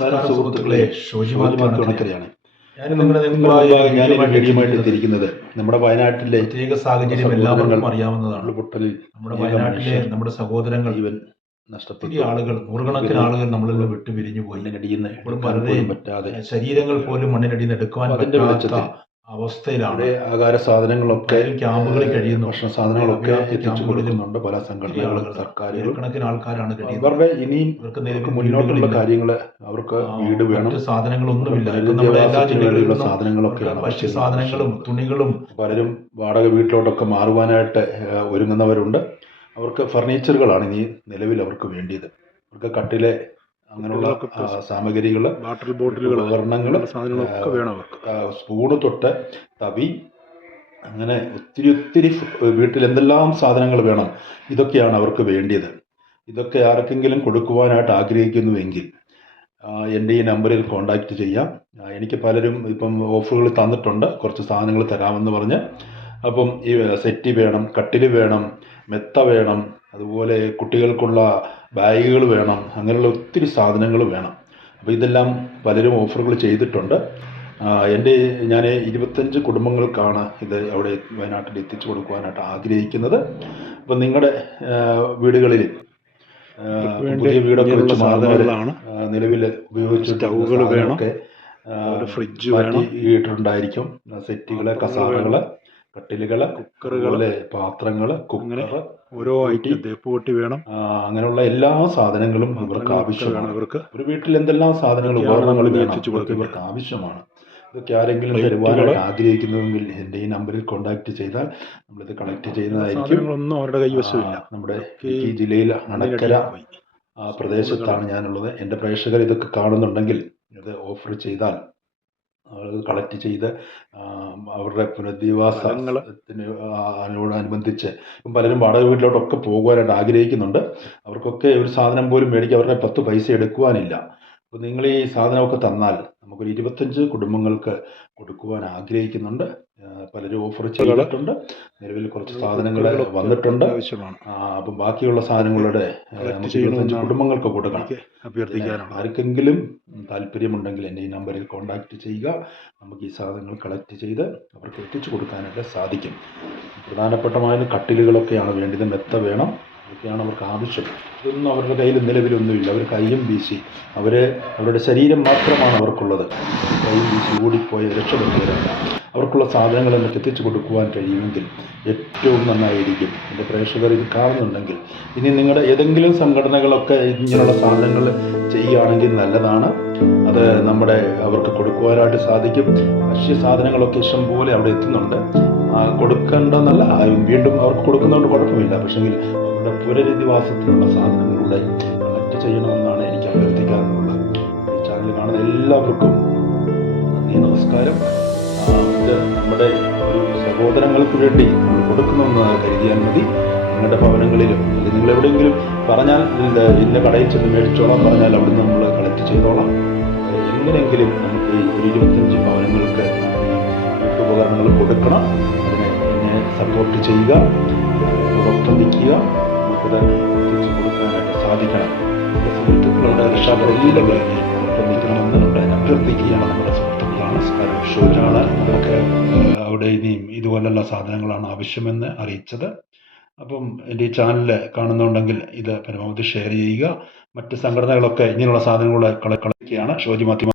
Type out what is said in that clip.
നമസ്കാരം സുഹൃത്തുക്കളെ ഷോജി മാത്യണക്കരയാണ് ഞാൻ നിങ്ങളുടെ എത്തിയിരിക്കുന്നത് നമ്മുടെ വയനാട്ടിലെ പ്രത്യേക സാഹചര്യം എല്ലാവർക്കും അറിയാവുന്നതാണ്. പൊട്ടലിൽ നമ്മുടെ വയനാട്ടിലെ നമ്മുടെ സഹോദരങ്ങൾ ഇവൻ നഷ്ടപ്പെട്ട. ആളുകൾ നൂറുകണക്കിന് ആളുകൾ നമ്മളിൽ നിന്ന് വിട്ടു പിരിഞ്ഞു പോയി മണ്ണിനടിയുന്ന ഇപ്പോഴും പലരെയും പറ്റാതെ ശരീരങ്ങൾ പോലും മണ്ണിനടിയിൽ നിന്ന് എടുക്കുവാൻ പറ്റാത്ത അവസ്ഥയിലാണ്. ആകാര ആഹാര സാധനങ്ങളൊക്കെ ക്യാമ്പുകളിൽ കഴിയുന്ന. ഭക്ഷണ സാധനങ്ങളൊക്കെ എത്തിച്ചു കൊടുക്കുന്നുണ്ട് പല സംഘടനകൾ സംഘടനകളും സർക്കാരുകളും കണക്കിന് ആൾക്കാരാണ് കഴിയുന്നത്. അവരുടെ ഇനിയും ഇവർക്ക് മുന്നോട്ടുള്ള. കാര്യങ്ങൾ അവർക്ക് വീട് വേണം. സാധനങ്ങളൊന്നുമില്ല. നമ്മുടെ എല്ലാ ജില്ലകളിലുള്ള ജില്ലകളിലും സാധനങ്ങളൊക്കെയാണ് ഭക്ഷ്യ സാധനങ്ങളും തുണികളും പലരും വാടക വീട്ടിലോട്ടൊക്കെ മാറുവാനായിട്ട് ഒരുങ്ങുന്നവരുണ്ട്. അവർക്ക് ഫർണിച്ചറുകളാണ് ഇനി നിലവിൽ അവർക്ക് വേണ്ടിയത്. അവർക്ക് കട്ടിലെ അങ്ങനെയുള്ള സാമഗ്രികൾ വാട്ടർ ബോട്ടിലുകൾ ഉപകരണങ്ങൾ സാധനങ്ങളൊക്കെ വേണം സ്പൂണ് തൊട്ട് തവി അങ്ങനെ ഒത്തിരി ഒത്തിരി വീട്ടിൽ എന്തെല്ലാം സാധനങ്ങൾ വേണം ഇതൊക്കെയാണ് അവർക്ക് വേണ്ടിയത്. ഇതൊക്കെ ആർക്കെങ്കിലും കൊടുക്കുവാനായിട്ട് ആഗ്രഹിക്കുന്നുവെങ്കിൽ എന്റെ ഈ നമ്പറിൽ കോൺടാക്റ്റ് ചെയ്യാം. എനിക്ക് പലരും ഇപ്പം ഓഫറുകൾ തന്നിട്ടുണ്ട്. കുറച്ച് സാധനങ്ങൾ തരാമെന്ന് പറഞ്ഞ്. അപ്പം ഈ സെറ്റി വേണം കട്ടിൽ വേണം മെത്ത വേണം അതുപോലെ കുട്ടികൾക്കുള്ള ബാഗുകൾ വേണം അങ്ങനെയുള്ള ഒത്തിരി സാധനങ്ങൾ വേണം. അപ്പോൾ ഇതെല്ലാം പലരും ഓഫറുകൾ ചെയ്തിട്ടുണ്ട്. എന്റെ ഞാൻ ഇരുപത്തഞ്ച് കുടുംബങ്ങൾക്കാണ് ഇത് അവിടെ വയനാട്ടിൽ എത്തിച്ചു കൊടുക്കുവാനായിട്ട് ആഗ്രഹിക്കുന്നത്. അപ്പം നിങ്ങളുടെ വീടുകളിൽ പുതിയ വീടൊക്കെ വെച്ച് സാധനങ്ങളാണ്. നിലവിൽ ഉപയോഗിച്ച സ്റ്റൗകൾ വേണം. ഫ്രിഡ്ജ് മാറ്റി ഉണ്ടായിരിക്കും പാത്രങ്ങൾ കസാരകൾ. കട്ടിലുകൾ കുക്കറുകൾ പാത്രങ്ങൾ അങ്ങനെ കുക്കർ ഓരോ ഐറ്റം വേണം. അങ്ങനെയുള്ള എല്ലാ സാധനങ്ങളും ഇവർക്ക് ആവശ്യമാണ്. ഇവർക്ക്. ഒരു വീട്ടിൽ എന്തെല്ലാം സാധനങ്ങൾ ഉപകരണങ്ങൾ വേണം എത്തിച്ചു ഇതൊക്കെ. ഇവർക്ക് ആവശ്യമാണ്. ഇതൊക്കെ ആരെങ്കിലും പ്ലേറ്റുകൾ. തരുവാനായിട്ട് ആഗ്രഹിക്കുന്നുവെങ്കിൽ എന്റെ ഈ നമ്പറിൽ കോൺടാക്ട് ചെയ്താൽ നമ്മളിത് കളക്ട് ചെയ്യുന്നതായിരിക്കും. സാധനങ്ങളൊന്നും അവരുടെ കൈവശമില്ല. ആ, നമ്മുടെ ഈ ജില്ലയിൽ അണക്കര പോയി. ആ പ്രദേശത്താണ് ഞാനുള്ളത്. എന്റെ പ്രേക്ഷകർ ഇതൊക്കെ കാണുന്നുണ്ടെങ്കിൽ ഇത് ഓഫർ ചെയ്താൽ കളക്ട് ചെയ്ത് അവരുടെ പുനരധിവാസത്തിന് അനുബന്ധിച്ച് ഇപ്പം പലരും വാടക വീട്ടിലോട്ടൊക്കെ പോകുവാനായിട്ട് ആഗ്രഹിക്കുന്നുണ്ട്. അവർക്കൊക്കെ ഒരു സാധനം പോലും മേടിക്കാൻ അവരുടെ പത്ത് പൈസ എടുക്കുവാനില്ല. അപ്പോൾ നിങ്ങൾ ഈ സാധനമൊക്കെ തന്നാൽ നമുക്കൊരു ഇരുപത്തഞ്ച് കുടുംബങ്ങൾക്ക് കൊടുക്കുവാൻ ആഗ്രഹിക്കുന്നുണ്ട്. പലരും ഓഫർ ചെയ്തിട്ടുണ്ട്. നിലവിൽ കുറച്ച് സാധനങ്ങൾ വന്നിട്ടുണ്ട്. ആവശ്യമാണ് അപ്പം ബാക്കിയുള്ള സാധനങ്ങളുടെ ഇരുപത്തഞ്ച് കുടുംബങ്ങൾക്ക് കൊടുക്കണം. അഭ്യർത്ഥിക്കാനാണ് ആർക്കെങ്കിലും താല്പര്യമുണ്ടെങ്കിൽ എന്റെ ഈ നമ്പറിൽ കോൺടാക്റ്റ് ചെയ്യുക. നമുക്ക് ഈ സാധനങ്ങൾ കളക്ട് ചെയ്ത് അവർക്ക് എത്തിച്ചു കൊടുക്കാനായിട്ട് സാധിക്കും. പ്രധാനപ്പെട്ടമായ കട്ടിലുകളൊക്കെയാണ് വേണ്ടത്. മെത്ത വേണം. ഇതൊക്കെയാണ് അവർക്ക് ആവശ്യം. ഇതൊന്നും അവരുടെ കയ്യിൽ നിലവിലൊന്നുമില്ല അവർ കയ്യും വീശി. അവർ അവരുടെ ശരീരം മാത്രമാണ് അവർക്കുള്ളത്. കൈയും വീശി ഓടിപ്പോയ രക്ഷപ്പെട്ടവരല്ല. അവർക്കുള്ള സാധനങ്ങൾ നമുക്ക് എത്തിച്ചു കൊടുക്കുവാൻ കഴിയുമെങ്കിൽ ഏറ്റവും നന്നായിരിക്കും. എന്റെ പ്രേക്ഷകർ ഇത് കാണുന്നുണ്ടെങ്കിൽ. ഇനി നിങ്ങളുടെ ഏതെങ്കിലും സംഘടനകളൊക്കെ ഇങ്ങനെയുള്ള സാധനങ്ങൾ ചെയ്യുകയാണെങ്കിൽ നല്ലതാണ്. അത് നമ്മുടെ അവർക്ക് കൊടുക്കുവാനായിട്ട് സാധിക്കും. ഭക്ഷ്യ സാധനങ്ങളൊക്കെ ഇഷ്ടം പോലെ അവിടെ എത്തുന്നുണ്ട്. കൊടുക്കേണ്ടെന്നല്ല വീണ്ടും അവർക്ക് കൊടുക്കുന്നതുകൊണ്ട് കുഴപ്പമില്ല. പക്ഷെങ്കിൽ അവരുടെ പുനരധിവാസത്തിനുള്ള സാധനങ്ങളുടെ കണക്ട് ചെയ്യണമെന്നാണ് എനിക്ക് അഭ്യർത്ഥിക്കാറുള്ളത് ഈ ചാനൽ കാണുന്ന എല്ലാവർക്കും നന്ദി നമസ്കാരം. നമ്മുടെ ഒരു സഹോദരങ്ങൾക്ക് വേണ്ടി നമ്മൾ കൊടുക്കണമെന്ന് കരുതിയാൽ മതി. നിങ്ങളുടെ ഭവനങ്ങളിലും അല്ലെങ്കിൽ നിങ്ങൾ എവിടെയെങ്കിലും പറഞ്ഞാൽ ഇന്ന കടയിൽ ചെന്ന് മേടിച്ചോളാം പറഞ്ഞാൽ അവിടുന്ന് നമ്മൾ കളക്ട് ചെയ്തോളാം. എങ്ങനെയെങ്കിലും നമുക്ക് ഒരു ഇരുപത്തഞ്ച് ഭവനങ്ങൾക്ക് ഉപകരണങ്ങൾ കൊടുക്കണം. അതിനെ സപ്പോർട്ട് ചെയ്യുക ഉറപ്പ് നിൽക്കുക നമുക്കത് തിരിച്ചു കൊടുക്കാനായിട്ട് സാധിക്കണം. സുഹൃത്തുക്കളുടെ രക്ഷാപ്രതിയിലൊക്കെ പ്രവർത്തിക്കണമെന്ന് നമ്മുടെ അഭ്യർത്ഥിക്കുകയാണ് നമ്മുടെ സുഹൃത്തുക്കളാണ്. ഷോജാണ് നമുക്ക് അവിടെ ഇനിയും ഇതുപോലുള്ള സാധനങ്ങളാണ് ആവശ്യമെന്ന് അറിയിച്ചത്. അപ്പം എന്റെ ഈ ചാനൽ കാണുന്നുണ്ടെങ്കിൽ ഇത് പരമാവധി ഷെയർ ചെയ്യുക. മറ്റ് സംഘടനകളൊക്കെ ഇങ്ങനെയുള്ള സാധനങ്ങൾ കള കളിക്കുകയാണ്. ഷോജി മാധ്യമ